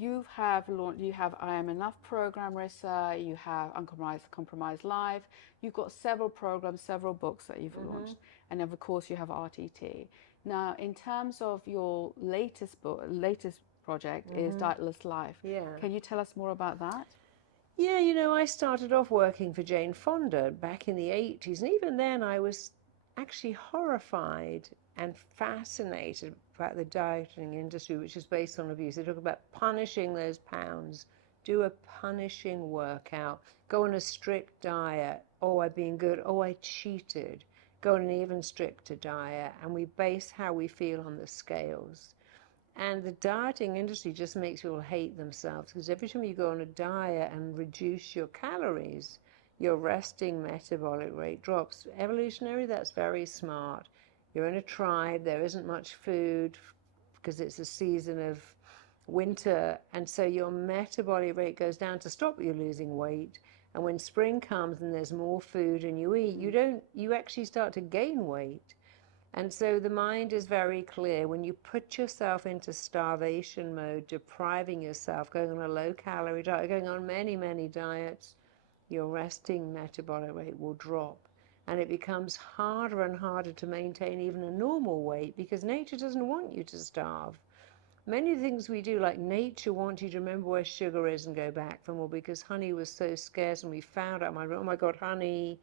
you have I Am Enough program, Marissa. You have Uncompromised Life. You've got several programs, several books that you've launched, and of course you have RTT. Now, in terms of your latest project is Dietless Life. Yeah. Can you tell us more about that? Yeah, you know, I started off working for Jane Fonda back in the 80s, and even then I was actually horrified and fascinated about the dieting industry, which is based on abuse. They talk about punishing those pounds, do a punishing workout, go on a strict diet. Oh, I've been good. Oh, I cheated. Go on an even stricter diet, and we base how we feel on the scales. And the dieting industry just makes people hate themselves because every time you go on a diet and reduce your calories, your resting metabolic rate drops. Evolutionary, that's very smart. You're in a tribe, there isn't much food because it's a season of winter, and so your metabolic rate goes down to stop you losing weight. And when spring comes and there's more food and you eat, you actually start to gain weight. And so the mind is very clear. When you put yourself into starvation mode, depriving yourself, going on a low-calorie diet, going on many, many diets, your resting metabolic rate will drop. And it becomes harder and harder to maintain even a normal weight because nature doesn't want you to starve. Many things we do, like nature wants you to remember where sugar is and go back for more because honey was so scarce and we found out, oh my God, honey,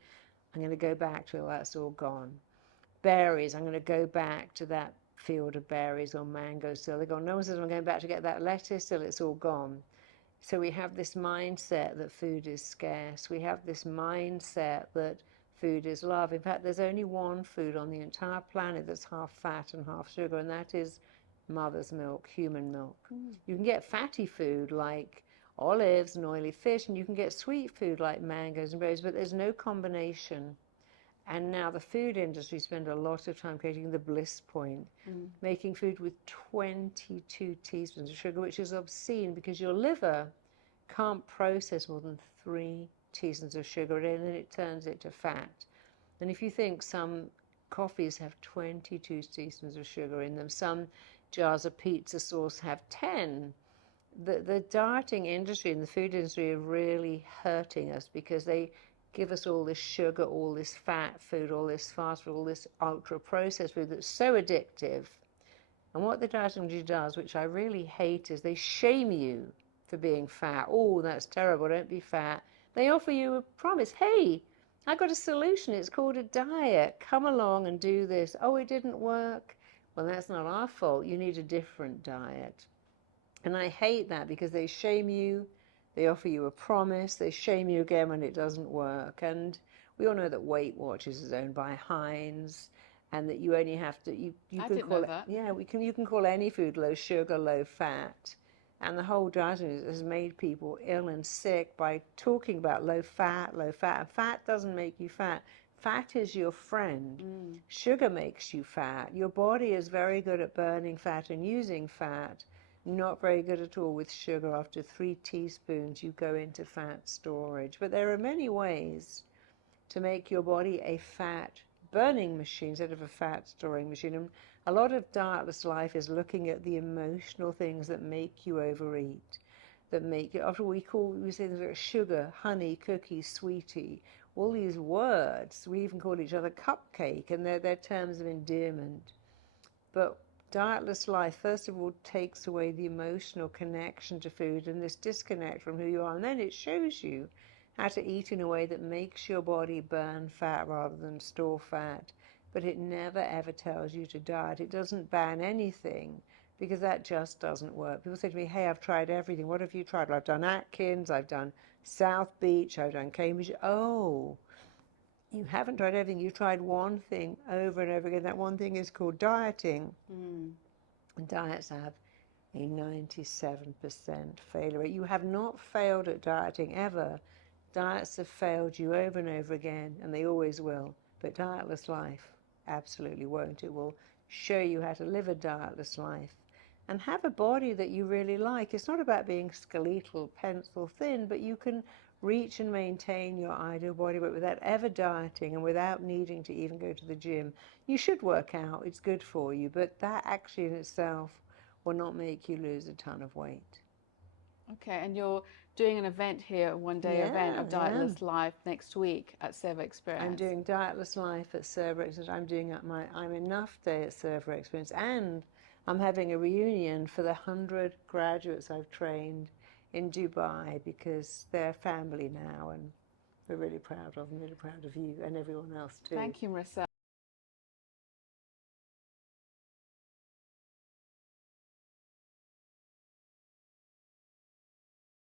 I'm going to go back till that's all gone. Berries, I'm going to go back to that field of berries or mangoes still. They're gone. No one says I'm going back to get that lettuce, still it's all gone. So we have this mindset that food is scarce. We have this mindset that food is love. In fact, there's only one food on the entire planet that's half fat and half sugar, and that is mother's milk, human milk. You can get fatty food like olives and oily fish, and you can get sweet food like mangoes and berries, but there's no combination. And now the food industry spend a lot of time creating the bliss point, making food with 22 teaspoons of sugar, which is obscene because your liver can't process more than 3 teaspoons of sugar in, and it turns it to fat. And if you think some coffees have 22 teaspoons of sugar in them, some jars of pizza sauce have 10. The dieting industry and the food industry are really hurting us because they give us all this sugar, all this fat food, all this fast food, all this ultra-processed food that's so addictive. And what the dieting industry does, which I really hate, is they shame you for being fat. Oh, that's terrible, don't be fat. They offer you a promise. Hey, I got a solution. It's called a diet. Come along and do this. Oh, it didn't work. Well, that's not our fault. You need a different diet. And I hate that because they shame you. They offer you a promise. They shame you again when it doesn't work. And we all know that Weight Watchers is owned by Heinz, and that you only have to you I can didn't call know it that. you can call any food low sugar, low fat. And the whole diet has made people ill and sick by talking about low fat, low fat. And fat doesn't make you fat. Fat is your friend. Sugar makes you fat. Your body is very good at burning fat and using fat. Not very good at all with sugar. After 3 teaspoons, you go into fat storage. But there are many ways to make your body a fat burning machine instead of a fat storing machine. And a lot of dietless life is looking at the emotional things that make you overeat, that make you, after we say things like sugar, honey, cookie, sweetie, all these words. We even call each other cupcake, and they're terms of endearment. But dietless life, first of all, takes away the emotional connection to food and this disconnect from who you are. And then it shows you how to eat in a way that makes your body burn fat rather than store fat. But it never, ever tells you to diet. It doesn't ban anything because that just doesn't work. People say to me, hey, I've tried everything. What have you tried? Well, I've done Atkins, I've done South Beach, I've done Cambridge. Oh, you haven't tried everything. You've tried one thing over and over again. That one thing is called dieting. And diets have a 97% failure rate. You have not failed at dieting ever. Diets have failed you over and over again, and they always will. But dietless life absolutely won't. It will show you how to live a dietless life and have a body that you really like. It's not about being skeletal, pencil thin, but you can reach and maintain your ideal body weight without ever dieting and without needing to even go to the gym. You should work out, it's good for you, but that actually in itself will not make you lose a ton of weight. Okay, and you're doing an event here, a one-day event Yeah, of I am. Dietless Life next week at Servo I'm Experience. doing Dietless Life at Server Experience. I'm doing I'm Enough Day at Server Experience, and I'm having a reunion for the 100 graduates I've trained in Dubai, because they're family now, and we're really proud of them, really proud of you and everyone else too. Thank you, Marisa.